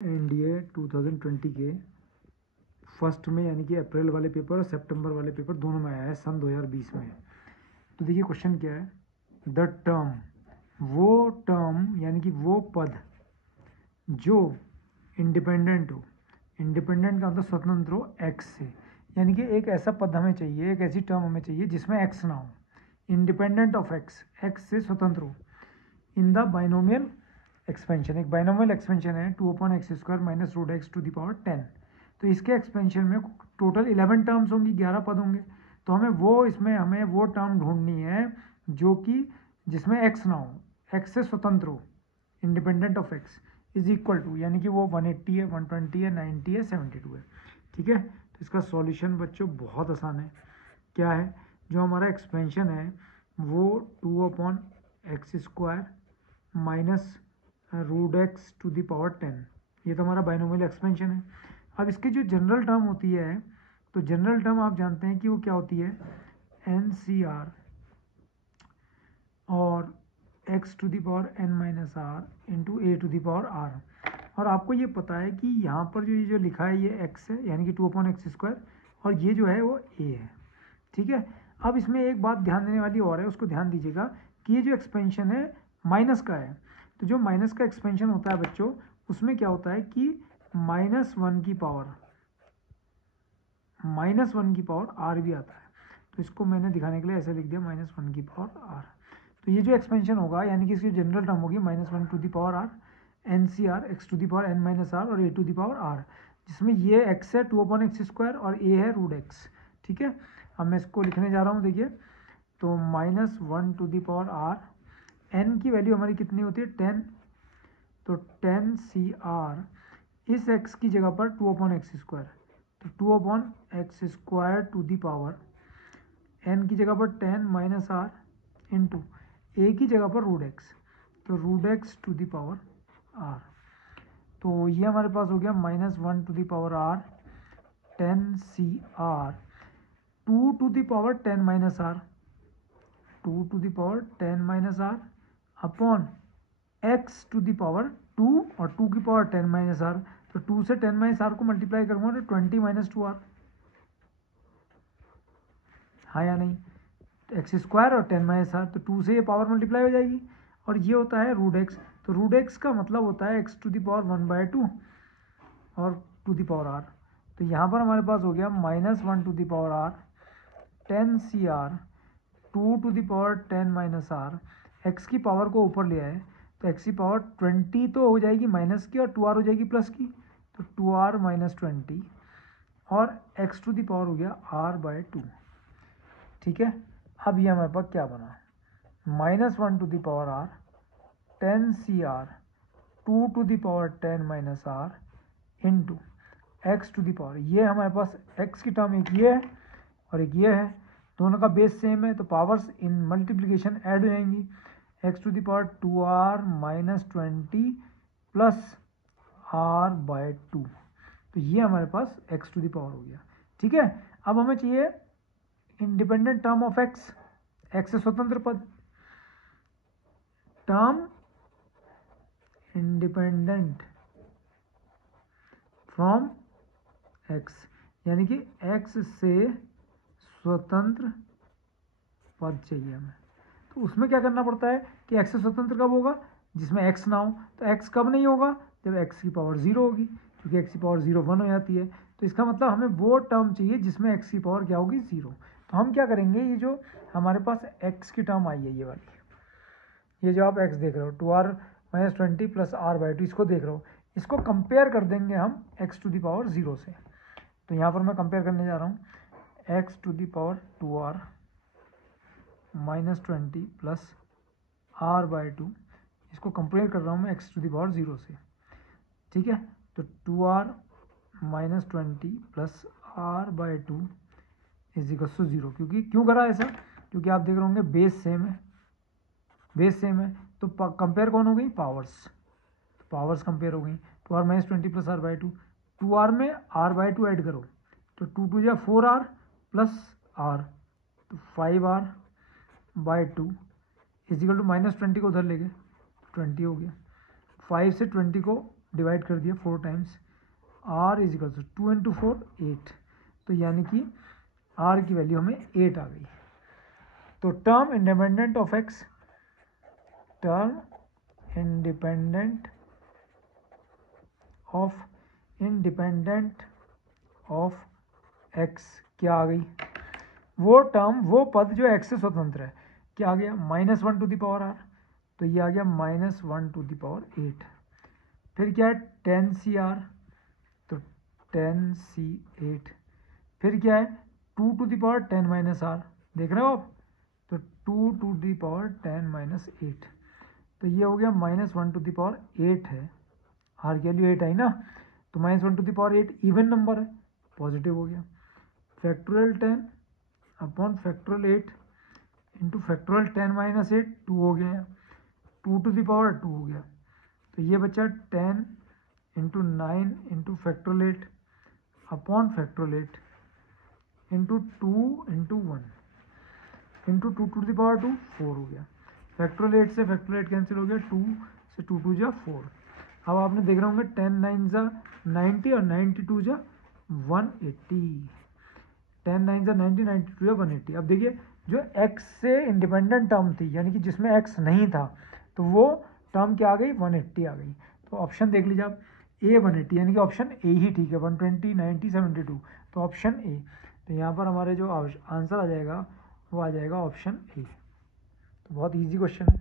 NDA 2020 के first में यानी कि अप्रैल वाले पेपर और सितंबर वाले पेपर दोनों में आया है सन 2020 में। तो देखिए क्वेश्चन क्या है, द टर्म, वो टर्म यानी कि वो पद जो इंडिपेंडेंट हो, इंडिपेंडेंट का मतलब स्वतंत्र हो एक्स से, यानी कि एक ऐसा पद हमें चाहिए, एक ऐसी टर्म हमें चाहिए जिसमें एक्स ना हो, इंडिपेंडेंट ऑफ एक्स, एक्स से स्वतंत्र हो, इन द बाइनोमियल एक्सपेंशन। एक बाइनोमियल एक्सपेंशन है 2/x² minus root x to the power 10। तो इसके एक्सपेंशन में टोटल 11 टर्म्स होंगी, 11 पद होंगे। तो हमें वो टर्म ढूंढनी है जो कि जिसमें एक्स ना हो, एक्स से स्वतंत्र हो, independent of x, is equal to, यानी कि वो 180 है, 120 है, 90 है, 72 है। ठीक है, तो इसका सॉल्यूशन बच्चों बहुत आसान है। क्या है, जो हमारा एक्सपेंशन है वो 2/x² minus root x to the power 10, ये तो हमारा बाइनोमियल एक्सपेंशन है। अब इसकी जो जनरल टर्म होती है, तो जनरल टर्म आप जानते हैं कि वो क्या होती है, NCR और x to the power n minus r into a to the power r. और आपको ये पता है कि यहाँ पर जो ये जो लिखा है ये x है, यानी कि 2/x², और ये जो है वो a है। ठीक है, अब इसमें एक बात ध्यान देने वाली और है, उसको ध्यान दीजिएगा कि ये जो एक्सपेंशन है माइनस का है। तो जो माइनस का एक्सपेंशन होता है बच्चों, उसमें क्या होता है कि -1 की पावर आर भी आता है। तो इसको मैंने दिखाने के लिए ऐसे लिख दिया, -1 की पावर आर। तो ये जो एक्सपेंशन होगा, यानी कि इसकी जनरल टर्म होगी -1 to the power r NCR x to the power n minus r और a to the power r, जिसमें ये x है 2/x² और a है रूट एक्स। ठीक है, अब मैं इसको लिखने जा रहा हूँ, देखिए, तो -1 to the power r, n की वैल्यू हमारी कितनी होती है 10, तो 10CR, इस x की जगह पर 2/x², तो 2/x² to the power n की जगह पर 10 माइनस आर इंटू ए की जगह पर रूट एक्स, तो root x to the power r. तो ये हमारे पास हो गया -1 to the power r 10CR 2 to the power 10 minus r, 2 to the power 10 minus r upon x to the power 2 और 2 की पावर 10 माइनस आर। तो 2 से 10 माइनस आर को मल्टीप्लाई करूँगा तो 20 माइनस 2r, हाँ या नहीं, x² और 10 माइनस आर, तो 2 से ये पावर मल्टीप्लाई हो जाएगी, और ये होता है रूट एक्स। तो रूट एक्स का मतलब होता है x टू द पावर 1/2 और टू द पावर आर। तो यहाँ पर हमारे पास हो गया -1 to the power r 10CR 2 to the power 10 minus r, x की पावर को ऊपर ले आए, तो एक्स की पावर 20 तो हो जाएगी माइनस की, और 2r हो जाएगी प्लस की, तो 2r माइनस 20, और x टू द पावर हो गया r/2। ठीक है, अब ये हमारे पास क्या बना, -1 to the power r 10CR 2 to the power 10 minus r into x to the power, ये हमारे पास x की टर्म एक ये है और एक ये है, दोनों का बेस सेम है, तो पावर्स इन मल्टीप्लिकेशन ऐड हो जाएंगी, x to the power 2r minus 20 plus r/2। तो ये हमारे पास x टू द पावर हो गया। ठीक है, अब हमें चाहिए independent term of x, x से स्वतंत्र पद, टर्म इंडिपेंडेंट फ्रॉम x, यानी कि x से स्वतंत्र पद चाहिए हमें। तो उसमें क्या करना पड़ता है कि x से स्वतंत्र कब होगा, जिसमें x ना हो। तो x कब नहीं होगा, जब x की पावर 0 होगी, क्योंकि x की पावर 0 1 हो जाती है। तो इसका मतलब हमें वो टर्म चाहिए जिसमें x की पावर क्या होगी 0। तो हम क्या करेंगे, ये जो हमारे पास x की टर्म आई है ये वाली, ये जो आप x देख रहे हो 2r माइनस 20 प्लस r/2, इसको देख रहे हो, इसको कंपेयर कर देंगे हम x टू द पावर 0 से। तो यहाँ पर मैं कंपेयर करने जा रहा हूँ x to the power 2r minus 20 plus r/2, इसको कंपेयर कर रहा हूँ मैं x टू द पावर 0 से। ठीक है, तो 2r minus 20 plus r/2 is equal to 0। क्योंकि क्यों करा ऐसा, क्योंकि आप देख रहे होंगे बेस सेम है, बेस सेम है, तो कंपेयर कौन हो गई, पावर्स, तो पावर्स कंपेयर हो गई। 2r minus 20 plus r/2, 2r में r/2 ऐड करो, तो 2 2 4r प्लस r, तो 5r/2 इज इक्वल टू -20 को उधर ले गए, 20 हो गया, 5 से 20 को डिवाइड कर दिया 4 times, r is equal to 2 into 4 8, तो यानी कि r की वैल्यू हमें 8 आ गई। तो term independent of x, term independent of x क्या आ गई, वो टर्म, वो पद जो x से स्वतंत्र है, क्या आ गया -1 टू द पावर r, तो ये आ गया -1 टू द पावर 8। फिर क्या है 10cr, तो 10c8। फिर क्या है 2 to the power 10 minus r, देख रहे हो आप, तो 2 टू द पावर 10 माइनस 8, तो ये हो गया -1 टू द पावर 8 है, r की वैल्यू 8 आई ना, तो -1 to the power 8 even number है, पॉजिटिव हो गया। Factorial 10 upon factorial 8 into factorial 10 minus 8, 2 हो गया, 2 टू द पावर 2 हो गया, तो ये बचा 10 into 9 into factorial 8 upon factorial 8 into 2 into 1 into 2 to the power 2, 4 हो गया। फैक्टोरियल 8 से फैक्टोरियल 8 कैंसिल हो गया, 2 से 2 2 जा 4। अब आपने देख रहे होंगे 10 9 जा 90 और 92 जा 180, 10 9 जा 90, 92 जा 180। अब देखिए जो x से इंडिपेंडेंट टर्म थी, यानी कि जिसमें x नहीं था, तो वो टर्म क्या आ गई 180 आ गई। तो ऑप्शन देख लीजिए आप, A 180, यानी कि ऑप्शन ए ही ठीक है, 120 90 72, तो ऑप्शन ए। तो यहाँ पर हमारे जो आंसर आ जाएगा वो आ जाएगा ऑप्शन ए। तो बहुत ईजी क्वेश्चन है।